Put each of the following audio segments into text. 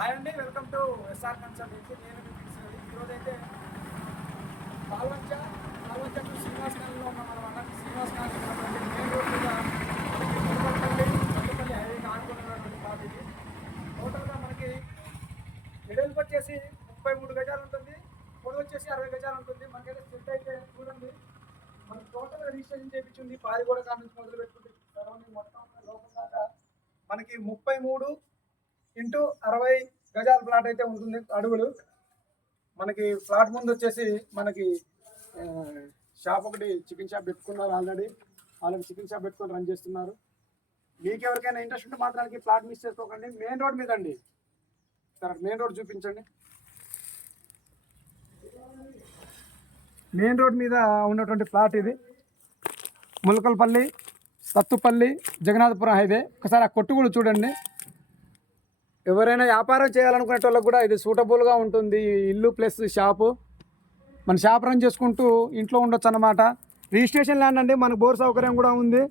Hi అండి, welcome to SR consultancy. నేను మీ పిలిచినది ఈరోజు అయితే పాల్వంచ టు శ్రీనివాస్ కాలనీలో ఉన్న మనం అన్నట్టు శ్రీనివాస్ కాలనీ ఉన్నటువంటి మెయిన్ రోడ్ మీద మనకి కొత్తపల్లి హైవేకి ఆడుకున్నటువంటి ప్లాట్ ఇది. టోటల్గా మనకి వెడల్పు వచ్చేసి 33 గజాలు ఉంటుంది, పొడవు వచ్చేసి 60 గజాలు ఉంటుంది. మనకైతే సెట్ అయితే చూడండి, మనకి టోటల్గా రిజిస్ట్రేషన్ చేయించింది పారిగూడ కాడ నుంచి మొదలు పెట్టుకుంటే సరౌండింగ్ మొత్తం లోపల దాకా మనకి 33x60 గజాల ప్లాట్ అయితే ఉంటుంది. అడుగులు మనకి ప్లాట్ ముందు వచ్చేసి మనకి షాప్ ఒకటి చికెన్ షాప్ పెట్టుకున్నారు. ఆల్రెడీ చికెన్ షాప్ పెట్టుకొని రన్ చేస్తున్నారు. మీకు ఎవరికైనా ఇంట్రెస్ట్ ఉంటే మాత్రానికి ప్లాట్ మిస్ చేసుకోకండి. మెయిన్ రోడ్ మీద అండి, మెయిన్ రోడ్ చూపించండి. మెయిన్ రోడ్ మీద ఉన్నటువంటి ప్లాట్ ఇది. ములకల్పల్లి, సత్తుపల్లి, జగన్నాథపురం హైవే. ఒకసారి ఆ కొట్టు కూడా చూడండి. ఎవరైనా వ్యాపారం చేయాలనుకునే వాళ్ళకి కూడా ఇది సూటబుల్గా ఉంటుంది. ఇల్లు ప్లస్ షాపు, మన షాప్ రన్ చేసుకుంటూ ఇంట్లో ఉండొచ్చు అన్నమాట. రిజిస్ట్రేషన్ ల్యాండ్ అండి, మనకు బోర్ సౌకర్యం కూడా ఉంది.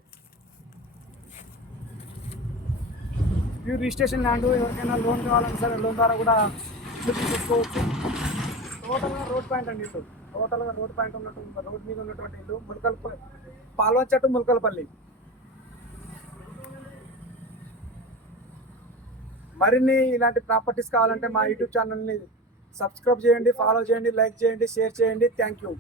Pure registration land. ఎవరికైనా లోన్ కావాలన్నా సరే లోన్ ద్వారా కూడా ఇల్లు తీసుకోవచ్చు. టోటల్గా రోడ్ పాయింట్ అండి ఇల్లు. టోటల్గా రోడ్ పాయింట్ ఉన్నటువంటి రోడ్ మీద ఉన్నటువంటి ఇల్లు పాల్వంచ టు ములకల్పల్లి. మరిన్ని ఇలాంటి ప్రాపర్టీస్ కావాలంటే మా యూట్యూబ్ ఛానల్ని సబ్స్క్రైబ్ చేయండి, ఫాలో చేయండి, లైక్ చేయండి, షేర్ చేయండి. Thank you.